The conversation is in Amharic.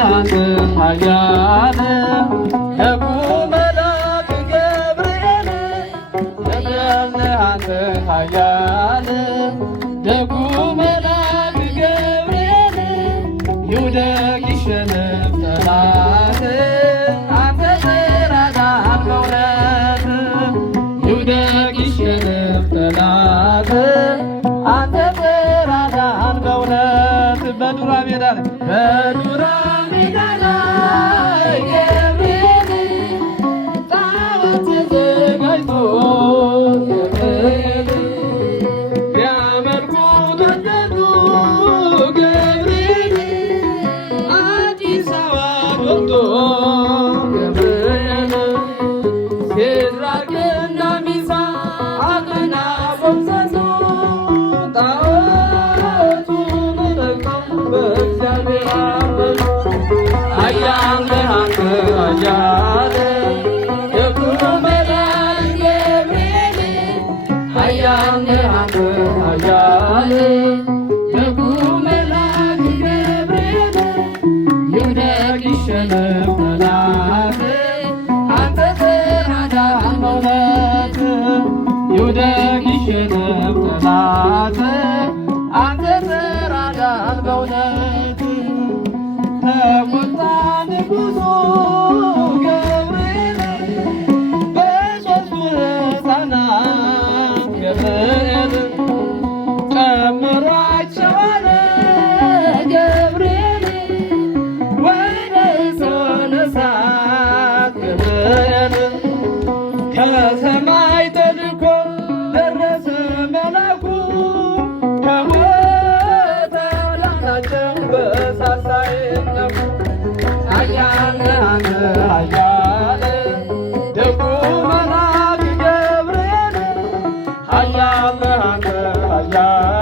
አንተ ኃያል ደጉ መልአክ ገብርኤል አንተ ኃያል ደጉ መልአክ ገብርኤል ይውደቅ ይሸነፍ ጠላት አንተ ተራዳን በእውነት ይውደቅ ይሸነፍ ጠላት አንተ ተራዳን በእውነት በዱራ ሜዳ ላይ ገብርኤል ጣዖት ተዘጋጅቶ ገብርኤል ቢያመልኩት ወደዱ ገብርኤል አዲስ አበባ ወጥቶ ገብርኤል ሲድራቅና ሚሳቅና አብደናጎ ጣዖቱን ረግጠው በእግዚአብሔር አመኑ። ኃያል ነህ አንተ ኃያል ደጉ መልአክ ገብርኤል ኃያል ነህ አንተ ኃያል ደጉ መልአክ ገብርኤል ይውደቅ ይሸነፍ ጠላት አንተ ተራዳን በእውነት ይውደቅ ይሸነፍ ጠላት አንተ ተራዳን በእውነት ተቆጣ ንጉሡ ገብርኤል በሦስቱ ሕፃናት ገብርኤል ጨምሯቸዋል ገብርኤል ወደ እቶነ እሳት ገብርኤል ከሰማይ ተልኮ ደረሰ መልአኩ ከሞት አዳናቸው በእሳት ሳይነኩ። ኃያል ነህ አንተ ኃያል ደጉ መልአክ ገብርኤል ኃያል ነህ አንተ ኃያል